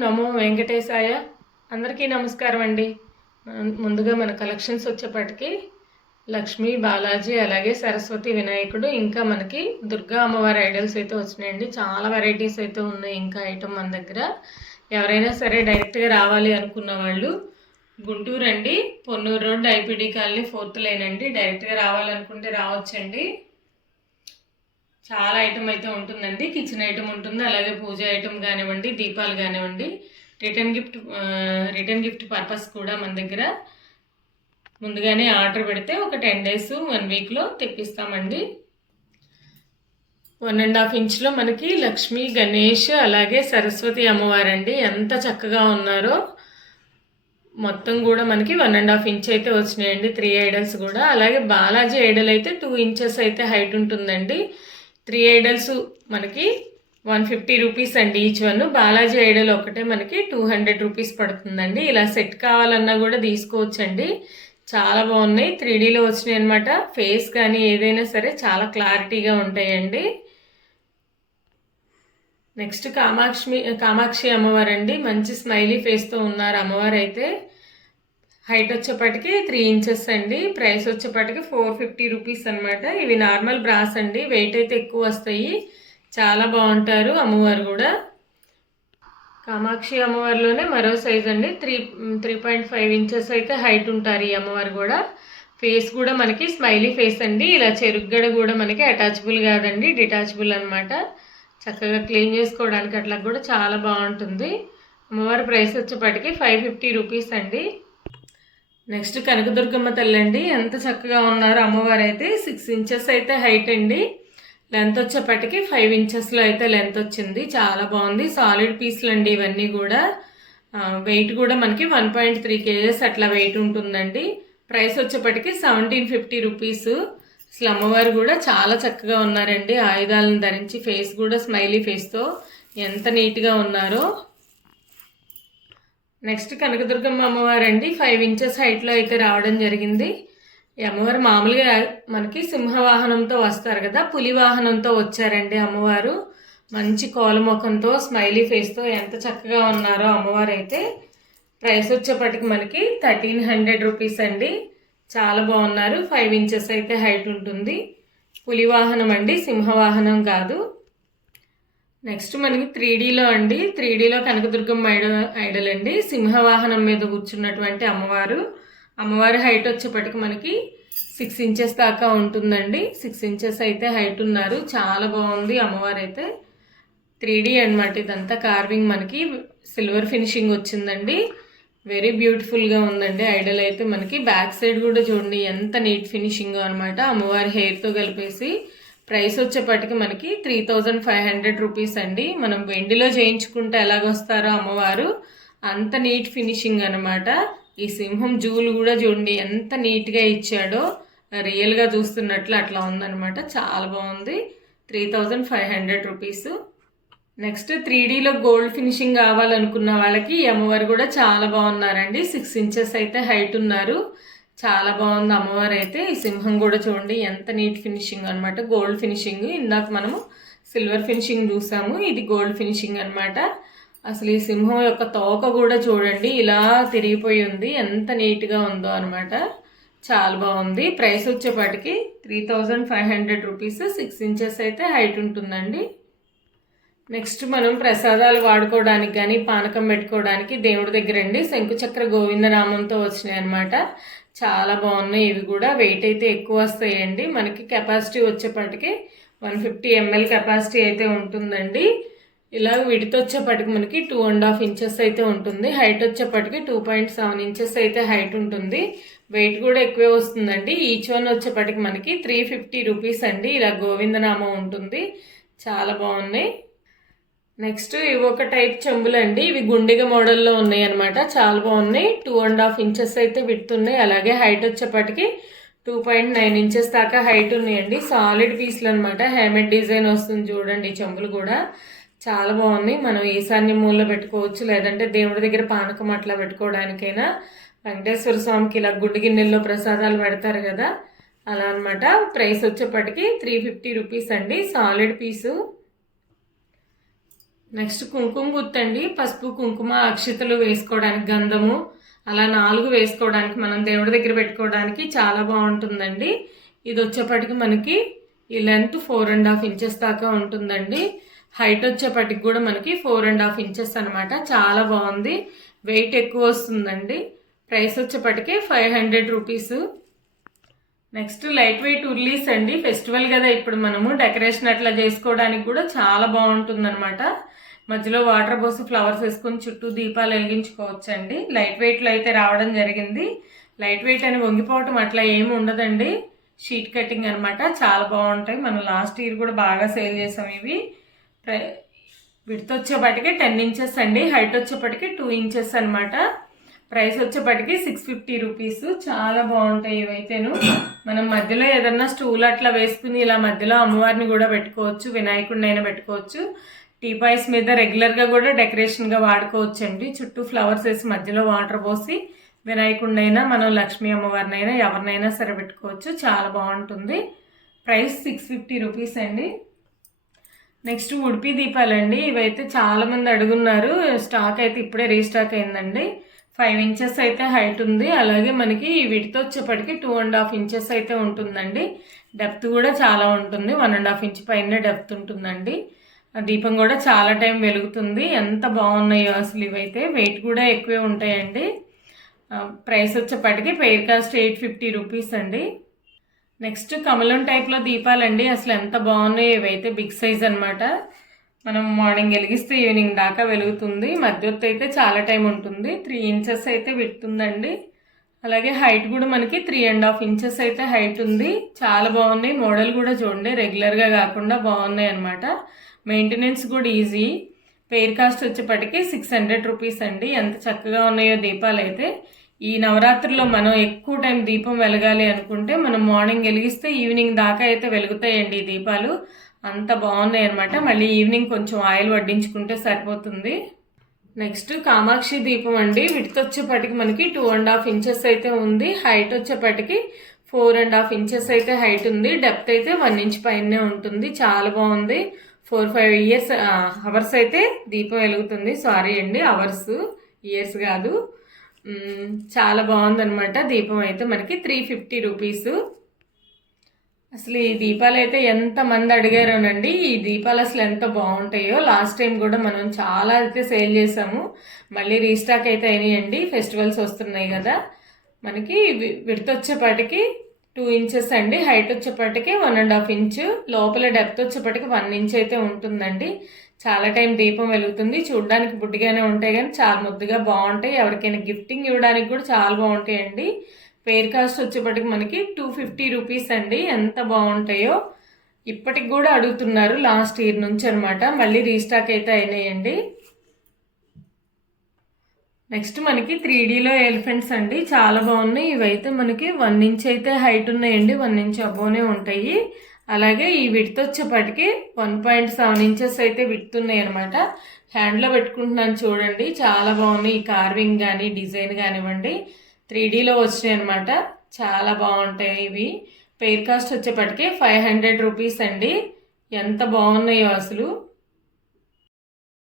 నమో వెంకటేశాయ. అందరికీ నమస్కారం అండి. ముందుగా మన కలెక్షన్స్ వచ్చేప్పటికి లక్ష్మీ బాలాజీ అలాగే సరస్వతి వినాయకుడు ఇంకా మనకి దుర్గా అమ్మవారి ఐడల్స్ అయితే వచ్చినాయండి. చాలా వెరైటీస్ అయితే ఉన్నాయి ఇంకా ఐటమ్ మన దగ్గర. ఎవరైనా సరే డైరెక్ట్గా రావాలి అనుకున్న వాళ్ళు గుంటూరు అండి Ponnur road IPD colony fourth line అండి. డైరెక్ట్గా రావాలనుకుంటే రావచ్చండి. చాలా ఐటమ్ అయితే ఉంటుందండి. కిచెన్ ఐటమ్ ఉంటుంది. అలాగే పూజ ఐటమ్ కానివ్వండి దీపాలు కానివ్వండి. Return gift return gift purpose కూడా మన దగ్గర ముందుగానే ఆర్డర్ పెడితే ఒక టెన్ డేస్ వన్ వీక్లో తెప్పిస్తామండి. వన్ అండ్ హాఫ్ ఇంచ్లో మనకి లక్ష్మి గణేష్ అలాగే సరస్వతి అమ్మవారండి. ఎంత చక్కగా ఉన్నారో మొత్తం కూడా మనకి వన్ అండ్ హాఫ్ ఇంచ్ అయితే వచ్చినాయండి. త్రీ ఐడల్స్ కూడా. అలాగే బాలాజీ ఐడల్ అయితే టూ ఇంచెస్ అయితే హైట్ ఉంటుందండి. త్రీ ఐడల్స్ మనకి వన్ ఫిఫ్టీ రూపీస్ అండి ఈచ్ వన్. బాలాజీ ఐడల్ ఒకటే మనకి టూ హండ్రెడ్ రూపీస్ పడుతుందండి. ఇలా సెట్ కావాలన్నా కూడా తీసుకోవచ్చండి. చాలా బాగున్నాయి. త్రీడీలో వచ్చినాయి అనమాట ఫేస్ కానీ ఏదైనా సరే చాలా క్లారిటీగా ఉంటాయండి. నెక్స్ట్ కామాక్షి కామాక్షి అమ్మవారు అండి మంచి స్మైలీ ఫేస్తో ఉన్నారు అమ్మవారు అయితే హైట్ వచ్చేప్పటికి త్రీ ఇంచెస్ అండి. ప్రైస్ వచ్చేప్పటికి ఫోర్ ఫిఫ్టీ రూపీస్ అనమాట ఇవి నార్మల్ బ్రాస్ అండి. వెయిట్ అయితే ఎక్కువ వస్తాయి. చాలా బాగుంటారు అమ్మవారు కూడా. కామాక్షి అమ్మవారిలోనే మరో సైజ్ అండి. Three three point five inches అయితే హైట్ ఉంటారు ఈ అమ్మవారు కూడా. ఫేస్ కూడా మనకి స్మైలీ ఫేస్ అండి. ఇలా చెరుగ్గడ కూడా మనకి అటాచబుల్ కాదండి. డిటాచబుల్ అనమాట చక్కగా క్లీన్ చేసుకోవడానికి అట్లా కూడా చాలా బాగుంటుంది. అమ్మవారి ప్రైస్ వచ్చేప్పటికి ఫైవ్ ఫిఫ్టీ రూపీస్ అండి. నెక్స్ట్ కనకదుర్గమ్మ తల్లి అండి. ఎంత చక్కగా ఉన్నారు అమ్మవారు అయితే సిక్స్ ఇంచెస్ అయితే హైట్ అండి. లెంత్ వచ్చేప్పటికి ఫైవ్ ఇంచెస్లో అయితే లెంత్ వచ్చింది. చాలా బాగుంది. సాలిడ్ పీస్లు అండి ఇవన్నీ కూడా. వెయిట్ కూడా మనకి వన్ పాయింట్ త్రీ కేజెస్ అట్లా వెయిట్ ఉంటుందండి. ప్రైస్ వచ్చేప్పటికి సెవెంటీన్ ఫిఫ్టీ రూపీస్ అసలు అమ్మవారు కూడా చాలా చక్కగా ఉన్నారండి. ఆయుధాలను ధరించి ఫేస్ కూడా స్మైలీ ఫేస్తో ఎంత నీట్గా ఉన్నారో. నెక్స్ట్ కనకదుర్గమ్మ అమ్మవారు అండి ఫైవ్ ఇంచెస్ హైట్లో అయితే రావడం జరిగింది. ఈ అమ్మవారు మామూలుగా మనకి సింహవాహనంతో వస్తారు కదా పులి వాహనంతో వచ్చారండి అమ్మవారు. మంచి కోలముఖంతో స్మైలీ ఫేస్తో ఎంత చక్కగా ఉన్నారో అమ్మవారు అయితే ప్రైస్ వచ్చేప్పటికి మనకి థర్టీన్ హండ్రెడ్ రూపీస్ అండి. చాలా బాగున్నారు. ఫైవ్ ఇంచెస్ అయితే హైట్ ఉంటుంది. పులివాహనం అండి సింహవాహనం కాదు. నెక్స్ట్ మనకి త్రీ డీలో అండి. త్రీ డీలో కనకదుర్గమ్మ ఐడ ఐడల్ అండి. సింహవాహనం మీద కూర్చున్నటువంటి అమ్మవారు. అమ్మవారి హైట్ వచ్చేప్పటికి మనకి సిక్స్ ఇంచెస్ దాకా ఉంటుందండి. సిక్స్ ఇంచెస్ అయితే హైట్ ఉన్నారు. చాలా బాగుంది అమ్మవారు అయితే త్రీ డీ అనమాట ఇదంతా. కార్వింగ్ మనకి సిల్వర్ ఫినిషింగ్ వచ్చిందండి. వెరీ బ్యూటిఫుల్గా ఉందండి. ఐడల్ అయితే మనకి బ్యాక్ సైడ్ కూడా చూడండి. ఎంత నీట్ ఫినిషింగ్ అనమాట అమ్మవారి హెయిర్తో కలిపేసి ప్రైస్ వచ్చేప్పటికి మనకి three thousand five hundred rupees అండి. మనం వెండిలో చేయించుకుంటే ఎలాగొస్తారో అమ్మవారు అంత నీట్ ఫినిషింగ్ అనమాట ఈ సింహం జూలు కూడా చూడండి ఎంత నీట్గా ఇచ్చాడో. రియల్గా చూస్తున్నట్లు అట్లా ఉందనమాట చాలా బాగుంది. Three thousand five hundred rupees. Next three డీలో గోల్డ్ ఫినిషింగ్ కావాలనుకున్న వాళ్ళకి ఈ అమ్మవారు కూడా చాలా బాగున్నారండి. సిక్స్ ఇంచెస్ అయితే హైట్ ఉన్నారు. చాలా బాగుంది అమ్మవారు అయితే ఈ సింహం కూడా చూడండి ఎంత నీట్ ఫినిషింగ్ అనమాట గోల్డ్ ఫినిషింగ్. ఇందాక మనము సిల్వర్ ఫినిషింగ్ చూసాము. ఇది గోల్డ్ ఫినిషింగ్ అనమాట అసలు ఈ సింహం యొక్క తోక కూడా చూడండి ఇలా తిరిగిపోయి ఉంది. ఎంత నీట్గా ఉందో అనమాట చాలా బాగుంది. ప్రైస్ వచ్చేపాటికి three thousand five hundred rupees six inches అయితే హైట్ ఉంటుందండి. నెక్స్ట్ మనం ప్రసాదాలు వాడుకోవడానికి కానీ పానకం పెట్టుకోవడానికి దేవుడి దగ్గర అండి శంకుచక్ర గోవిందనామంతో వచ్చినాయి అనమాట చాలా బాగున్నాయి. ఇవి కూడా వెయిట్ అయితే ఎక్కువ వస్తాయండి. మనకి కెపాసిటీ వచ్చేప్పటికి వన్ ఫిఫ్టీ ఎంఎల్ కెపాసిటీ అయితే ఉంటుందండి. ఇలా విడితో వచ్చేప్పటికి మనకి టూ అండ్ హాఫ్ ఇంచెస్ అయితే ఉంటుంది. హైట్ వచ్చేప్పటికి టూ పాయింట్ సెవెన్ ఇంచెస్ అయితే హైట్ ఉంటుంది. వెయిట్ కూడా ఎక్కువే వస్తుందండి. ఈచ్ వన్ వచ్చేప్పటికి మనకి త్రీ ఫిఫ్టీ రూపీస్ అండి. ఇలా గోవిందనామ ఉంటుంది. చాలా బాగున్నాయి. నెక్స్ట్ ఇవి ఒక టైప్ చెంబులు అండి ఇవి గుండిగ మోడల్లో ఉన్నాయి అనమాట చాలా బాగున్నాయి. టూ అండ్ హాఫ్ ఇంచెస్ అయితే విడుతున్నాయి అలాగే హైట్ వచ్చేప్పటికి టూ పాయింట్ నైన్ ఇంచెస్ దాకా హైట్ ఉన్నాయండి. సాలిడ్ పీస్లు అనమాట హ్యామెడ్ డిజైన్ వస్తుంది చూడండి చెంబులు కూడా. చాలా బాగున్నాయి. మనం ఈశాన్య మూలలో పెట్టుకోవచ్చు. లేదంటే దేవుడి దగ్గర పానకం అట్లా పెట్టుకోవడానికైనా వెంకటేశ్వర స్వామికి ఇలా గుడ్డి గిన్నెల్లో ప్రసాదాలు పెడతారు కదా. అలా అనమాట ప్రైస్ వచ్చేప్పటికి త్రీ ఫిఫ్టీ రూపీస్ అండి. సాలిడ్ పీసు నెక్స్ట్ కుంకుమ గుత్తండి. పసుపు కుంకుమ అక్షతలు వేసుకోవడానికి గంధము అలా నాలుగు వేసుకోవడానికి మనం దేవుడి దగ్గర పెట్టుకోవడానికి చాలా బాగుంటుందండి. ఇది వచ్చేప్పటికి మనకి ఈ length four and half inches దాకా ఉంటుందండి. హైట్ వచ్చేప్పటికి కూడా మనకి ఫోర్ అండ్ హాఫ్ ఇంచెస్ అనమాట చాలా బాగుంది. వెయిట్ ఎక్కువ వస్తుందండి. ప్రైస్ వచ్చేప్పటికి five hundred rupees next light weight ఉల్లీస్ అండి. ఫెస్టివల్ కదా ఇప్పుడు మనము. డెకరేషన్ అట్లా చేసుకోవడానికి కూడా చాలా బాగుంటుంది అనమాట మధ్యలో వాటర్ పోసి ఫ్లవర్స్ వేసుకొని చుట్టూ దీపాలు వెలిగించుకోవచ్చు అండి లైట్ వెయిట్లో అయితే రావడం జరిగింది. లైట్ వెయిట్ అని వంగిపోవటం అట్లా ఏమి ఉండదండి. షీట్ కటింగ్ అనమాట చాలా బాగుంటాయి. మనం లాస్ట్ ఇయర్ కూడా బాగా సేల్ చేసాం ఇవి. విడత వచ్చేపటికి టెన్ ఇంచెస్ అండి. హైట్ వచ్చేపటికి టూ ఇంచెస్ అనమాట ప్రైస్ వచ్చేప్పటికి సిక్స్ ఫిఫ్టీ రూపీస్. చాలా బాగుంటాయి ఇవైతేను. మనం మధ్యలో ఏదన్నా స్టూల్ అట్లా వేసుకుని ఇలా మధ్యలో అమ్మవారిని కూడా పెట్టుకోవచ్చు వినాయకుడినైనా పెట్టుకోవచ్చు. పెట్టుకోవచ్చు టీపాయ్స్ మీద రెగ్యులర్గా కూడా డెకరేషన్గా వాడుకోవచ్చు అండి చుట్టూ ఫ్లవర్స్ వేసి మధ్యలో వాటర్ పోసి వినాయకుడినైనా మనం లక్ష్మీ అమ్మవారినైనా ఎవరినైనా సరే పెట్టుకోవచ్చు. చాలా బాగుంటుంది. ప్రైస్ సిక్స్ ఫిఫ్టీ రూపీస్ అండి. నెక్స్ట్ ఉడిపి దీపాలండి. ఇవైతే చాలామంది అడుగున్నారు. స్టాక్ అయితే ఇప్పుడే రీస్టాక్ అయిందండి. ఫైవ్ ఇంచెస్ అయితే హైట్ ఉంది. అలాగే మనకి వీటితో వచ్చేప్పటికి టూ అండ్ హాఫ్ ఇంచెస్ అయితే ఉంటుందండి. డెప్త్ కూడా చాలా ఉంటుంది. వన్ అండ్ హాఫ్ ఇంచ్ పైన డెప్త్ ఉంటుందండి. దీపం కూడా చాలా టైం వెలుగుతుంది. ఎంత బాగున్నాయో అసలు ఇవైతే. వెయిట్ కూడా ఎక్కువే ఉంటాయండి. ప్రైస్ వచ్చేప్పటికి pair cost eight fifty rupees అండి. నెక్స్ట్ కమలం టైప్లో దీపాలండి. అసలు ఎంత బాగున్నాయో ఇవైతే బిగ్ సైజ్ అనమాట మనం మార్నింగ్ వెలిగిస్తే ఈవినింగ్ దాకా వెలుగుతుంది. మధ్యొత్తు అయితే చాలా టైం ఉంటుంది. త్రీ ఇంచెస్ అయితే విడుతుందండి. అలాగే హైట్ కూడా మనకి త్రీ అండ్ హాఫ్ ఇంచెస్ అయితే హైట్ ఉంది. చాలా బాగున్నాయి. మోడల్ కూడా చూడండి. రెగ్యులర్గా కాకుండా బాగున్నాయి అనమాట మెయింటెనెన్స్ కూడా ఈజీ. పేర్ కాస్ట్ వచ్చేప్పటికి సిక్స్ హండ్రెడ్ రూపీస్ అండి. ఎంత చక్కగా ఉన్నాయో దీపాలు అయితే. ఈ నవరాత్రిలో మనం ఎక్కువ టైం దీపం వెలగాలి అనుకుంటే మనం మార్నింగ్ వెలిగిస్తే ఈవినింగ్ దాకా అయితే వెలుగుతాయండి ఈ దీపాలు. అంత బాగున్నాయి అనమాట మళ్ళీ ఈవినింగ్ కొంచెం ఆయిల్ వడ్డించుకుంటే సరిపోతుంది. నెక్స్ట్ కామాక్షి దీపం అండి. విడత వచ్చేపటికి మనకి టూ అండ్ హాఫ్ ఇంచెస్ అయితే ఉంది. హైట్ వచ్చేపటికి ఫోర్ అండ్ హాఫ్ ఇంచెస్ అయితే హైట్ ఉంది. డెప్త్ అయితే వన్ ఇంచ్ పైనే ఉంటుంది. చాలా బాగుంది. ఫోర్ ఫైవ్ ఇయర్స్ అవర్స్ అయితే దీపం వెలుగుతుంది. సారీ అండి అవర్స్ ఇయర్స్ కాదు. చాలా బాగుందనమాట దీపం అయితే. మనకి త్రీ ఫిఫ్టీ రూపీస్. అసలు ఈ దీపాలు అయితే ఎంత మంది అడిగారోనండి. ఈ దీపాలు అసలు ఎంత బాగుంటాయో. లాస్ట్ టైం కూడా మనం చాలా అయితే సేల్ చేసాము. మళ్ళీ రీస్టాక్ అయితే అయినాయండి. ఫెస్టివల్స్ వస్తున్నాయి కదా. మనకి విడత వచ్చేపాటికి టూ ఇంచెస్ అండి. హైట్ వచ్చేపాటికి వన్ అండ్ హాఫ్ ఇంచ్. లోపల డెప్త్ వచ్చేపటికి వన్ ఇంచ్ అయితే ఉంటుందండి. చాలా టైం దీపం వెలుగుతుంది. చూడడానికి బుడ్డిగానే ఉంటాయి కానీ చాలా ముద్దుగా బాగుంటాయి. ఎవరికైనా గిఫ్టింగ్ ఇవ్వడానికి కూడా చాలా బాగుంటాయండి. పేర్ కాస్ట్ వచ్చేప్పటికి మనకి టూ ఫిఫ్టీ రూపీస్ అండి. ఎంత బాగుంటాయో ఇప్పటికి కూడా అడుగుతున్నారు లాస్ట్ ఇయర్ నుంచి అనమాట మళ్ళీ రీస్టాక్ అయితే అయినాయండి. నెక్స్ట్ మనకి త్రీ డీలో ఎలిఫెంట్స్ అండి. చాలా బాగున్నాయి. ఇవైతే మనకి వన్ ఇంచ్ అయితే హైట్ ఉన్నాయండి. వన్ ఇంచ్ అబోనే ఉంటాయి. అలాగే ఈ విడ్త్ వచ్చేప్పటికి వన్ పాయింట్ సెవెన్ ఇంచెస్ అయితే విడుతున్నాయి అనమాట హ్యాండ్లో పెట్టుకుంటున్నాను చూడండి. చాలా బాగున్నాయి. ఈ కార్వింగ్ కానీ డిజైన్ కానివ్వండి. త్రీ డీలో వచ్చినాయి అనమాట చాలా బాగుంటాయి ఇవి. పెయిర్ కాస్ట్ వచ్చేప్పటికి ఫైవ్ హండ్రెడ్ రూపీస్ అండి. ఎంత బాగున్నాయో అసలు.